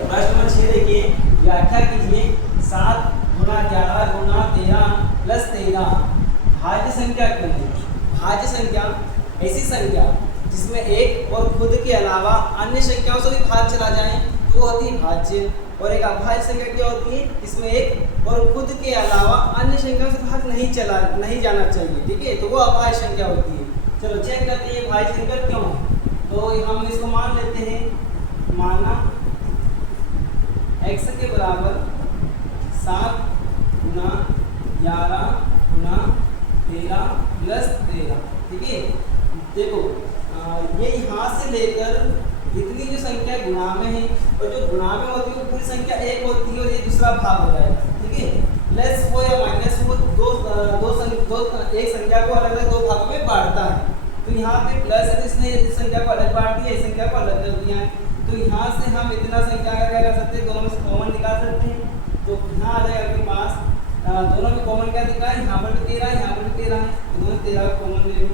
प्रश्न नंबर 6 देखिए, व्याख्या कीजिए 7 गुना 11 गुना 13 प्लस 13 भाज्य संख्या क्यों है। भाज्य संख्या ऐसी संख्या जिसमें एक और खुद के अलावा अन्य संख्याओं से भी भाग चला जाए तो होती है भाज्य, और एक अभाज्य संख्या क्या होती है, इसमें एक और खुद के अलावा अन्य संख्याओं से भाग नहीं जाना चाहिए, ठीक है, तो वो अभाज्य संख्या होती है। चलो चेक करते हैं भाज्य संख्या क्यों है। तो हम इसको मान लेते हैं, माना x के बराबर 7 गुना 11 गुना 13 प्लस 13, ठीक है। देखो ये यहाँ से लेकर इतनी जो संख्या गुणा में है, और जो गुणा में होती है वो पूरी संख्या एक होती है और ये दूसरा भाग हो जाएगा, ठीक है। प्लस हो या माइनस हो, एक संख्या को अलग अलग दो भागों में बांटता है। तो यहाँ पे प्लस है, इसने इस संख्या को अलग बांट दिया, इस संख्या को अलग कर दिया है। तो यहाँ से हम इतना संख्या का क्या कर सकते हैं, दोनों में से कॉमन निकाल सकते हैं। तो यहाँ आ जाएगा आपके पास दोनों में कॉमन क्या दिखा है, यहाँ पर भी 13 है, यहाँ पर भी 13 है, तो दोनों 13 को कॉमन ले लो।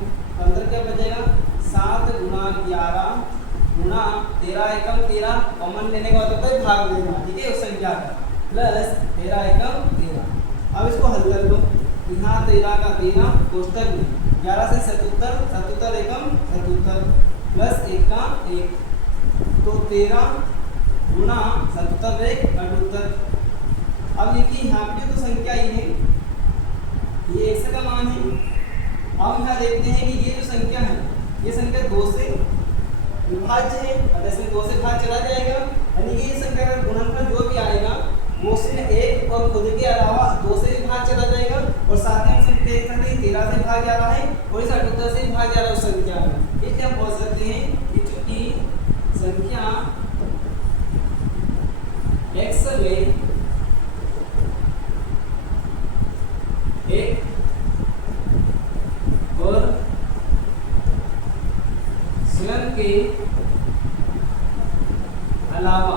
अंदर क्या बचेगा, 7 गुना 11 गुना 13 एकम 13, कॉमन लेने का मतलब है भाग लेना, ठीक है, उस संख्या का, प्लस 13 एकम 13। अब इसको हल कर लो, यहाँ 13 का 13 कोष्टक में 11 से 77, 77 एकम 77 प्लस 1 का 1, तो 13 गुना 77 एक 78। अब देखिए यहाँ पे जो संख्या ये है, ये x का मान है। अब यहाँ देखते हैं कि ये जो संख्या है, ये संख्या 2 से विभाज्य है, और इसमें 2 से भाग चला जाएगा, यानी कि ये संख्या का गुणनफल जो भी आएगा वो उसमें एक और खुद के अलावा 2 से भी भाग चला जाएगा, और साथ ही हम देख सकते हैं 13 से भाग जा रहा है और इस 78 से भाग जा रहा है उस संख्या में। इसलिए हम बोल सकते हैं कि चूंकि संख्या x में एक और स्वयं के अलावा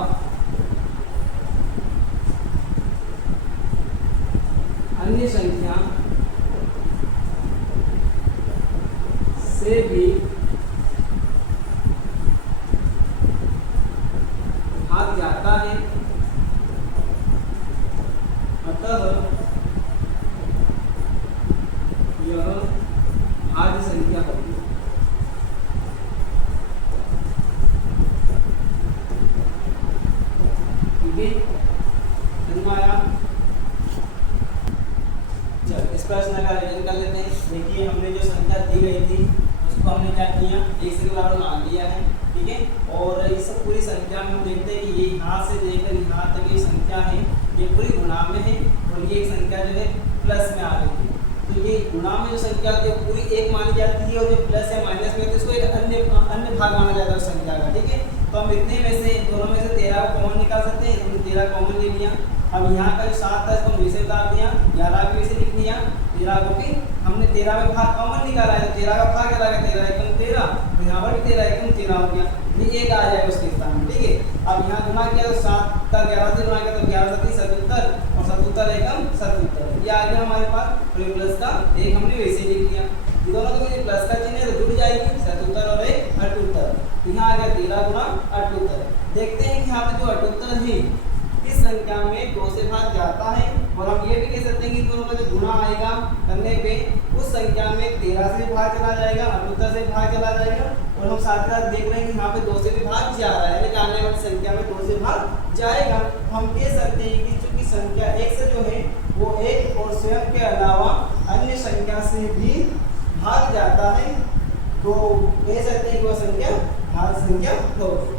अन्य संख्या से भी भाग जाता है, अतः यह भाज्य संख्या होगी। ठीक है, आया। चल इस प्रश्न का रिवीजन कर लेते हैं। देखिए हमने जो संख्या दी गई थी उसको हमने क्या किया, एक से बराबर मान लिया है, ठीक है। और इस पूरी संख्या में हम देखते हैं कि ये यहाँ से लेकर यहाँ तक ये संख्या है, ये पूरी गुणा में है, और ये एक संख्या जो है प्लस में आ गई है। तो ये गुणा में जो संख्या होती है पूरी एक मानी जाती है, और जो प्लस या माइनस में होती है उसको एक अन्य भाग माना जाता है उस संख्या का, ठीक है। तो हम इतने में से दोनों में से 13 को कॉमन निकाल सकते हैं, हमने 13 कॉमन ले लिया। अब यहाँ का जो 7 था इसको हम वैसे उतार दिया, 11 को वैसे लिख लिया, 13 को भी हमने 13 में भाग कॉमन निकाला है, तो 13 का भाग क्या लगा, 13 एकम 13, तो यहाँ पर 13 एकम 13 हो गया, ये एक आ जाएगा उसके स्थान में, ठीक है। अब यहाँ गुणा किया तो 7 का 11 से गुणा किया तो 11 7 77 और 77 एकम 77, ये आ गया हमारे पास। और प्लस का एक हमने वैसे लिख लिया, दोनों को प्लस का चिन्ह है तो जुड़ जाएगी, 77 और 1 78, यहाँ आ गया 13 गुना 78। देखते हैं कि यहाँ पे जो 78 है इस संख्या में 2 से भाग जाता है, और हम ये भी कह सकते हैं कि दोनों का जो गुणा आएगा करने पे उस संख्या में 13 से भाग चला जाएगा, 78 से भाग चला जाएगा, और हम साथ ही साथ देख रहे हैं कि यहाँ पे 2 से भी भाग जा रहा है, यानी आने वाली संख्या में 2 से भाग जाएगा। हम कह सकते हैं कि चूंकि संख्या x जो है वो एक और स्वयं के अलावा अन्य संख्या से भी भाग जाता है, तो कह सकते हैं कि वो संख्या भाज्य संख्या होगी।